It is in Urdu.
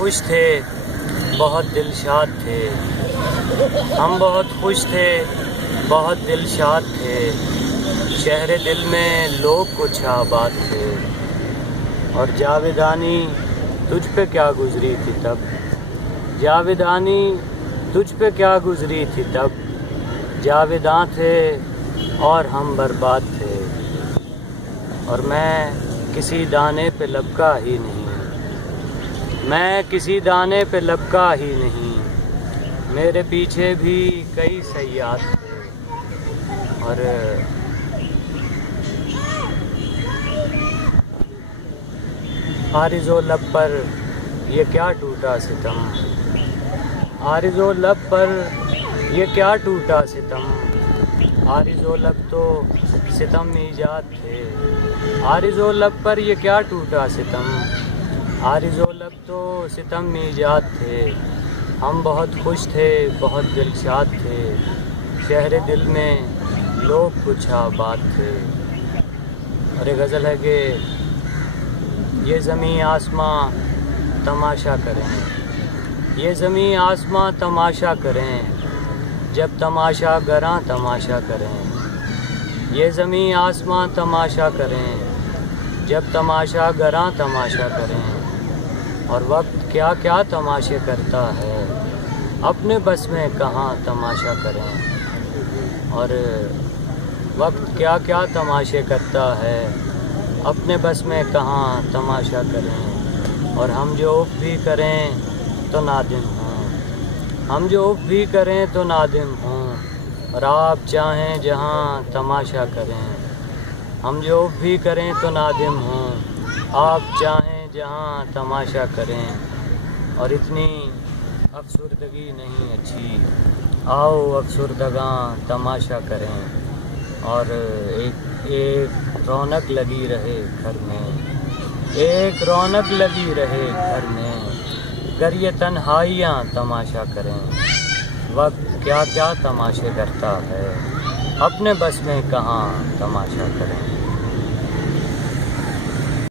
خوش تھے، بہت دلشاد تھے، ہم بہت خوش تھے، بہت دلشاد تھے، شہر دل میں لوگ کچھ آباد تھے، اور جاویدانی تجھ پہ کیا گزری تھی تب، جاویدانی تجھ پہ کیا گزری تھی تب، جاویداں تھے اور ہم برباد تھے، اور میں کسی دانے پہ لبکا ہی نہیں، میں کسی دانے پہ لبکا ہی نہیں، میرے پیچھے بھی کئی صیاد تھے، اور عارض و لب پر یہ کیا ٹوٹا ستم، عارض و لب پر یہ کیا ٹوٹا ستم، عارض و لب تو ستم ایجاد تھے، عارض و لب پر یہ کیا ٹوٹا ستم، عارض و لب تو ستم ایجاد تھے، ہم بہت خوش تھے، بہت دلشاد تھے، شہر دل میں لوگ کچھ آباد تھے۔ اور ایک غزل ہے کہ یہ زمین آسماں تماشا کریں، یہ زمین آسماں تماشا کریں، جب تماشا گراں تماشا کریں، یہ زمین آسماں تماشا کریں، جب تماشا گراں تماشا کریں، اور وقت کیا کیا تماشے کرتا ہے، اپنے بس میں کہاں تماشا کریں، اور وقت کیا کیا تماشے کرتا ہے، اپنے بس میں کہاں تماشا کریں، اور ہم جو اف بھی کریں تو نادم ہوں، ہم جو اف بھی کریں تو نادم ہوں، اور آپ چاہیں جہاں تماشا کریں، ہم جو اف بھی کریں تو نادم ہوں، آپ چاہیں جہاں تماشا کریں، اور اتنی افسردگی نہیں اچھی، آؤ افسردگاں تماشا کریں، اور ایک رونق لگی رہے گھر میں، ایک رونق لگی رہے گھر میں، گر یہ تنہائیاں تماشا کریں، وقت کیا کیا تماشے کرتا ہے، اپنے بس میں کہاں تماشا کریں۔